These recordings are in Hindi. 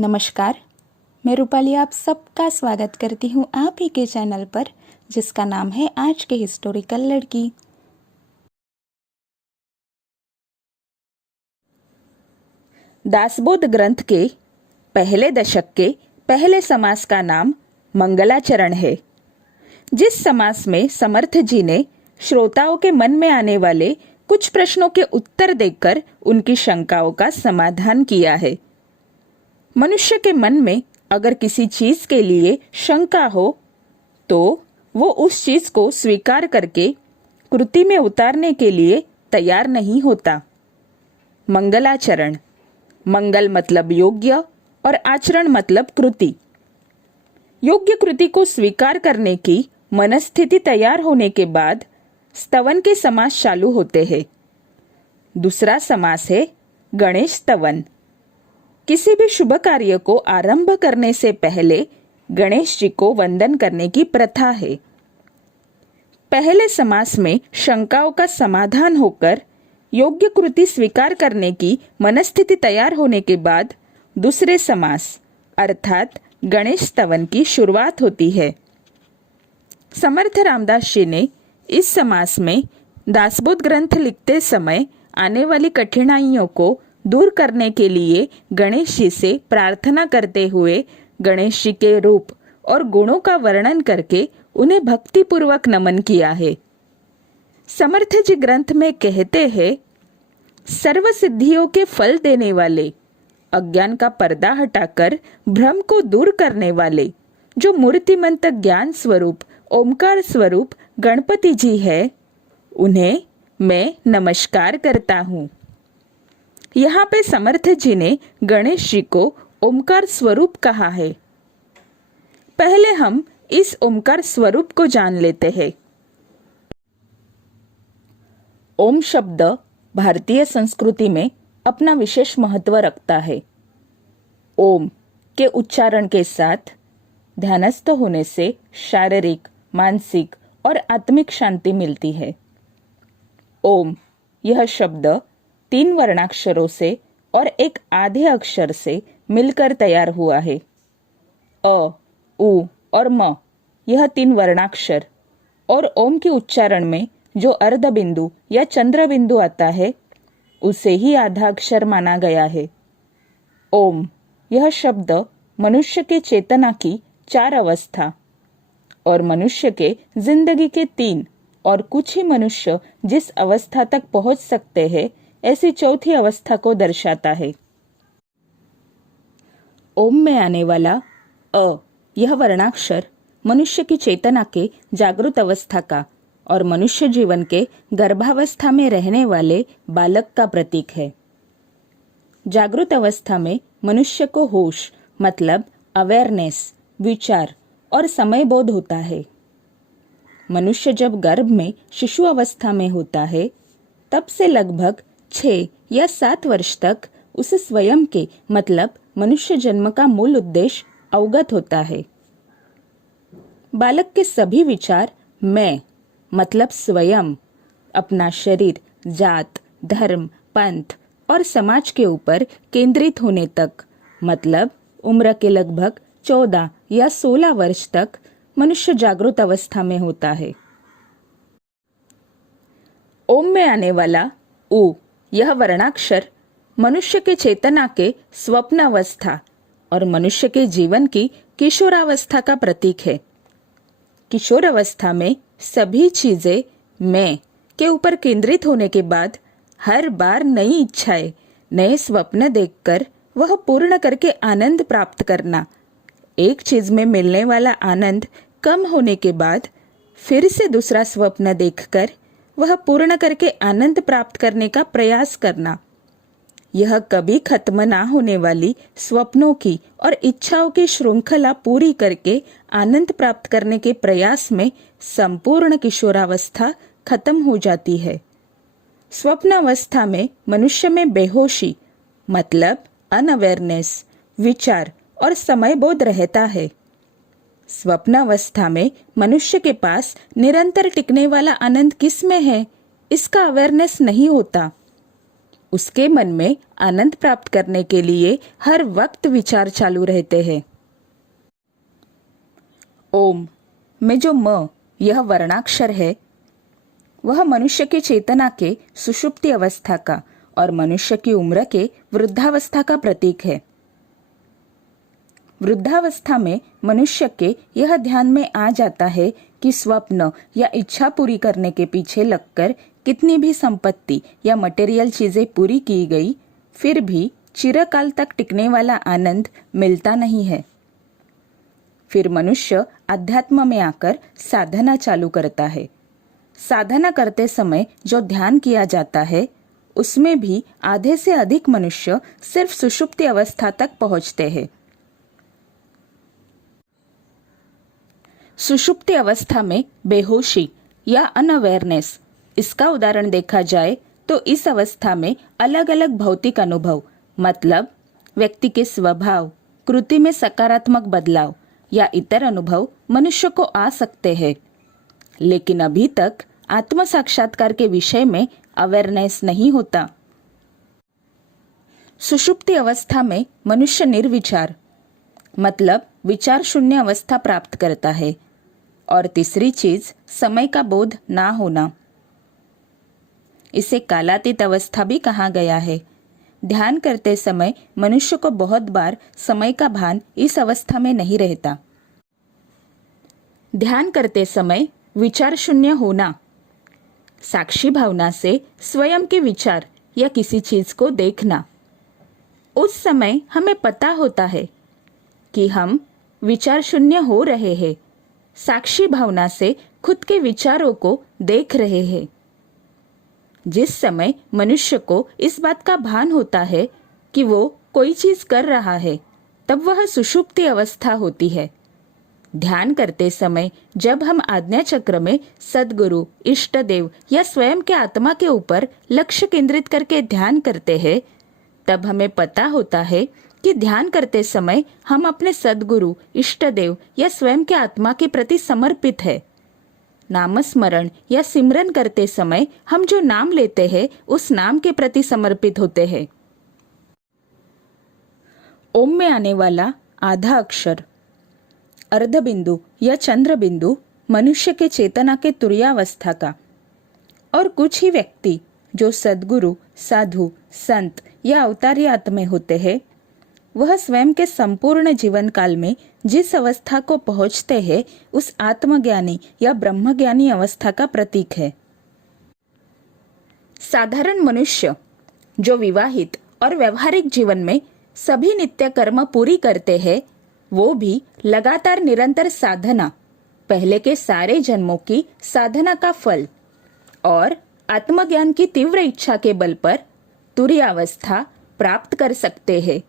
नमस्कार, मैं रूपाली आप सबका स्वागत करती हूँ आप ही के चैनल पर जिसका नाम है आज के हिस्टोरिकल लड़की। दासबोध ग्रंथ के पहले दशक के पहले समास का नाम मंगलाचरण है। जिस समास में समर्थ जी ने श्रोताओं के मन में आने वाले कुछ प्रश्नों के उत्तर देकर उनकी शंकाओं का समाधान किया है। मनुष्य के मन में अगर किसी चीज के लिए शंका हो तो वो उस चीज को स्वीकार करके कृति में उतारने के लिए तैयार नहीं होता। मंगलाचरण, मंगल मतलब योग्य और आचरण मतलब कृति। योग्य कृति को स्वीकार करने की मनस्थिति तैयार होने के बाद स्तवन के समास चालू होते हैं। दूसरा समास है गणेश स्तवन। किसी भी शुभ कार्य को आरंभ करने से पहले गणेश जी को वंदन करने की प्रथा है। पहले समास में शंकाओं का समाधान होकर योग्य कृति स्वीकार करने की मनस्थिति तैयार होने के बाद दूसरे समास अर्थात गणेश स्तवन की शुरुआत होती है। समर्थ रामदास जी ने इस समास में दासबोध ग्रंथ लिखते समय आने वाली कठिनाइयों को दूर करने के लिए गणेश जी से प्रार्थना करते हुए गणेश जी के रूप और गुणों का वर्णन करके उन्हें भक्तिपूर्वक नमन किया है। समर्थ जी ग्रंथ में कहते हैं, सर्व सिद्धियों के फल देने वाले, अज्ञान का पर्दा हटाकर भ्रम को दूर करने वाले, जो मूर्तिमंत ज्ञान स्वरूप ओमकार स्वरूप गणपति जी है, उन्हें मैं नमस्कार करता हूँ। यहाँ पे समर्थ जी ने गणेश जी को ओमकार स्वरूप कहा है। पहले हम इस ओमकार स्वरूप को जान लेते हैं। ओम शब्द भारतीय संस्कृति में अपना विशेष महत्व रखता है। ओम के उच्चारण के साथ ध्यानस्थ होने से शारीरिक, मानसिक और आत्मिक शांति मिलती है। ओम यह शब्द 3 वर्णाक्षरों से और एक आधे अक्षर से मिलकर तैयार हुआ है। अ, उ और म यह 3 वर्णाक्षर और ओम के उच्चारण में जो अर्ध बिंदु या चंद्र बिंदु आता है उसे ही आधा अक्षर माना गया है। ओम यह शब्द मनुष्य के चेतना की 4 अवस्था और मनुष्य के जिंदगी के 3 और कुछ ही मनुष्य जिस अवस्था तक पहुंच सकते हैं ऐसी चौथी अवस्था को दर्शाता है। ओम में आने वाला अ यह वर्णाक्षर मनुष्य की चेतना के जागृत अवस्था का और मनुष्य जीवन के गर्भावस्था में रहने वाले बालक का प्रतीक है। जागृत अवस्था में मनुष्य को होश मतलब अवेयरनेस, विचार और समय बोध होता है। मनुष्य जब गर्भ में शिशु अवस्था में होता है तब से लगभग 6 या 7 वर्ष तक उसे स्वयं के मतलब मनुष्य जन्म का मूल उद्देश्य अवगत होता है। बालक के सभी विचार मैं मतलब स्वयं, अपना शरीर, जात, धर्म, पंथ और समाज के ऊपर केंद्रित होने तक मतलब उम्र के लगभग 14 या 16 वर्ष तक मनुष्य जागृत अवस्था में होता है। ओम में आने वाला उ यह वर्णाक्षर मनुष्य के चेतना के स्वप्न अवस्था और मनुष्य के जीवन की किशोरावस्था का प्रतीक है। किशोर अवस्था में सभी चीजें मैं के ऊपर केंद्रित होने के बाद हर बार नई इच्छाएं, नए स्वप्न देखकर वह पूर्ण करके आनंद प्राप्त करना, एक चीज में मिलने वाला आनंद कम होने के बाद फिर से दूसरा स्वप्न देखकर वह पूर्ण करके आनंद प्राप्त करने का प्रयास करना, यह कभी खत्म ना होने वाली स्वप्नों की और इच्छाओं की श्रृंखला पूरी करके आनंद प्राप्त करने के प्रयास में संपूर्ण किशोरावस्था खत्म हो जाती है। स्वप्नावस्था में मनुष्य में बेहोशी मतलब अनअवेयरनेस, विचार और समय बोध रहता है। स्वप्नावस्था में मनुष्य के पास निरंतर टिकने वाला आनंद किस में है इसका अवेयरनेस नहीं होता। उसके मन में आनंद प्राप्त करने के लिए हर वक्त विचार चालू रहते हैं। ओम में जो म यह वर्णाक्षर है, वह मनुष्य के चेतना के सुषुप्ति अवस्था का और मनुष्य की उम्र के वृद्धावस्था का प्रतीक है। वृद्धावस्था में मनुष्य के यह ध्यान में आ जाता है कि स्वप्न या इच्छा पूरी करने के पीछे लगकर कितनी भी संपत्ति या मटेरियल चीजें पूरी की गई, फिर भी चिरकाल तक टिकने वाला आनंद मिलता नहीं है। फिर मनुष्य अध्यात्म में आकर साधना चालू करता है। साधना करते समय जो ध्यान किया जाता है, उसमें भी आधे से अधिक मनुष्य सिर्फ सुषुप्ति अवस्था तक पहुंचते हैं। सुषुप्ति अवस्था में बेहोशी या अनअवेयरनेस, इसका उदाहरण देखा जाए तो इस अवस्था में अलग अलग भौतिक अनुभव, मतलब व्यक्ति के स्वभाव, कृति में सकारात्मक बदलाव या इतर अनुभव मनुष्य को आ सकते हैं, लेकिन अभी तक आत्म साक्षात्कार के विषय में अवेयरनेस नहीं होता। सुषुप्ति अवस्था में मनुष्य निर्विचार, मतलब विचार शून्य अवस्था प्राप्त करता है। और तीसरी चीज, समय का बोध ना होना। इसे कालातीत अवस्था भी कहा गया है। ध्यान करते समय मनुष्य को बहुत बार समय का भान इस अवस्था में नहीं रहता। ध्यान करते समय विचार शून्य होना, साक्षी भावना से स्वयं के विचार या किसी चीज को देखना। उस समय हमें पता होता है कि हम विचार शून्य हो रहे हैं, साक्षी भावना से खुद के विचारों को देख रहे हैं। जिस समय मनुष्य को इस बात का भान होता है कि वो कोई चीज कर रहा है, तब वह सुषुप्ति अवस्था होती है। ध्यान करते समय जब हम आज्ञा चक्र में सद्गुरु, इष्ट देव या स्वयं के आत्मा के ऊपर लक्ष्य केंद्रित करके ध्यान करते हैं, तब हमें पता होता है कि ध्यान करते समय हम अपने सद्गुरु, इष्ट देव या स्वयं के आत्मा के प्रति समर्पित है। नामस्मरण या सिमरन करते समय हम जो नाम लेते हैं, उस नाम के प्रति समर्पित होते हैं। ओम में आने वाला आधा अक्षर, अर्ध बिंदु या चंद्र बिंदु मनुष्य के चेतना के तुरीयावस्था का, और कुछ ही व्यक्ति जो सद्गुरु, साधु, संत या अवतारी आत्मे होते हैं, वह स्वयं के संपूर्ण जीवन काल में जिस अवस्था को पहुंचते हैं, उस आत्मज्ञानी या ब्रह्मज्ञानी अवस्था का प्रतीक है। साधारण मनुष्य जो विवाहित और व्यवहारिक जीवन में सभी नित्य कर्म पूरी करते हैं, वो भी लगातार निरंतर साधना, पहले के सारे जन्मों की साधना का फल और आत्मज्ञान की तीव्र इच्छा के बल पर तुरीयावस्था प्राप्त कर सकते हैं।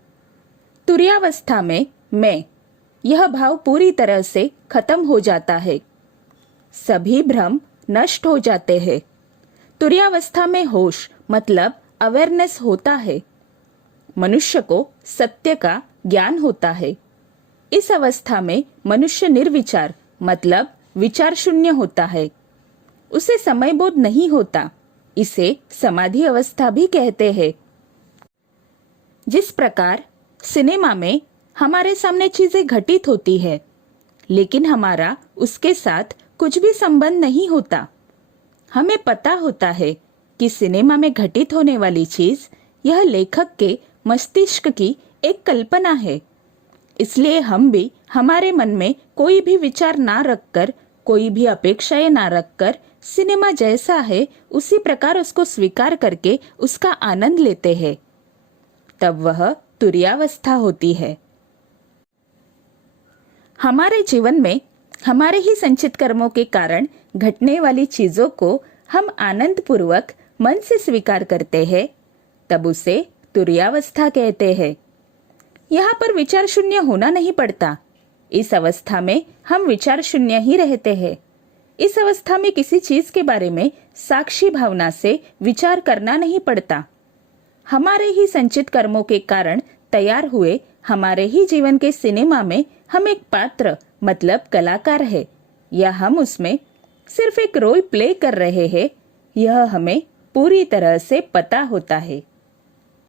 तुरीयावस्था में मैं, यह भाव पूरी तरह से खत्म हो जाता है। सभी भ्रम नष्ट हो जाते हैं। तुरीयावस्था में होश, मतलब अवेयरनेस होता है। मनुष्य को सत्य का ज्ञान होता है। इस अवस्था में मनुष्य निर्विचार, मतलब विचार शून्य होता है। उसे समय बोध नहीं होता। इसे समाधि अवस्था भी कहते हैं। जिस प्रकार सिनेमा में हमारे सामने चीजें घटित होती है, लेकिन हमारा उसके साथ कुछ भी संबंध नहीं होता। हमें पता होता है कि सिनेमा में घटित होने वाली चीज यह लेखक के मस्तिष्क की एक कल्पना है। इसलिए हम भी हमारे मन में कोई भी विचार ना रखकर, कोई भी अपेक्षाएं ना रखकर, सिनेमा जैसा है उसी प्रकार उसको स्वीकार करके उसका आनंद लेते हैं। तब वह तुरीयावस्था होती है। हमारे जीवन में हमारे ही संचित कर्मों के कारण घटने वाली चीजों को हम आनंद पूर्वक मन से स्वीकार करते हैं, तब उसे तुरीयावस्था कहते हैं। यहाँ पर विचार शून्य होना नहीं पड़ता। इस अवस्था में हम विचार शून्य ही रहते हैं। इस अवस्था में किसी चीज के बारे में साक्षी भावना से विचार करना नहीं पड़ता। हमारे ही संचित कर्मों के कारण तैयार हुए हमारे ही जीवन के सिनेमा में हम एक पात्र, मतलब कलाकार है, या हम उसमें सिर्फ एक रोल प्ले कर रहे हैं, यह हमें पूरी तरह से पता होता है।